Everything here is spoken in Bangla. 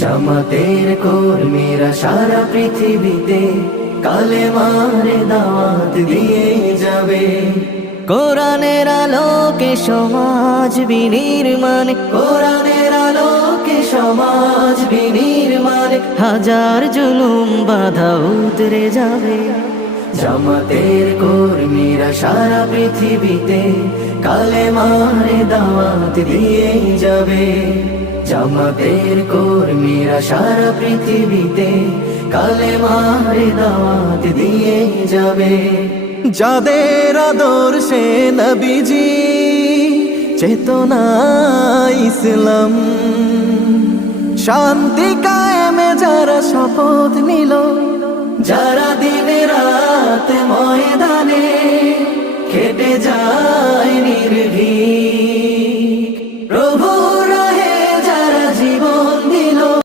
জামাতের কর্মীরা সারা পৃথিবীতে কালেমার দাওয়াত দিয়ে যাবে। কোরআনের আলোকে সমাজ বিনির্মাণ, কোরআনের আলোকে সমাজ বিনির্মাণ, হাজার জুলুম বাধা উতরে যাবে। জামাতের কর্মীরা সারা পৃথিবীতে কালেমার দাওয়াত দিয়ে যাবে। জামাতের কর্মীরা সারা পৃথিবীতে কালেমার দাওয়াত দিয়ে যাবে। যাদের আদর্শে নবীজি চেতনা ইসলাম, শান্তি কায়েমে যারা শপথ নিল, যারা দিনে রাত ময়দানে খেটে যায় নির্ভীক,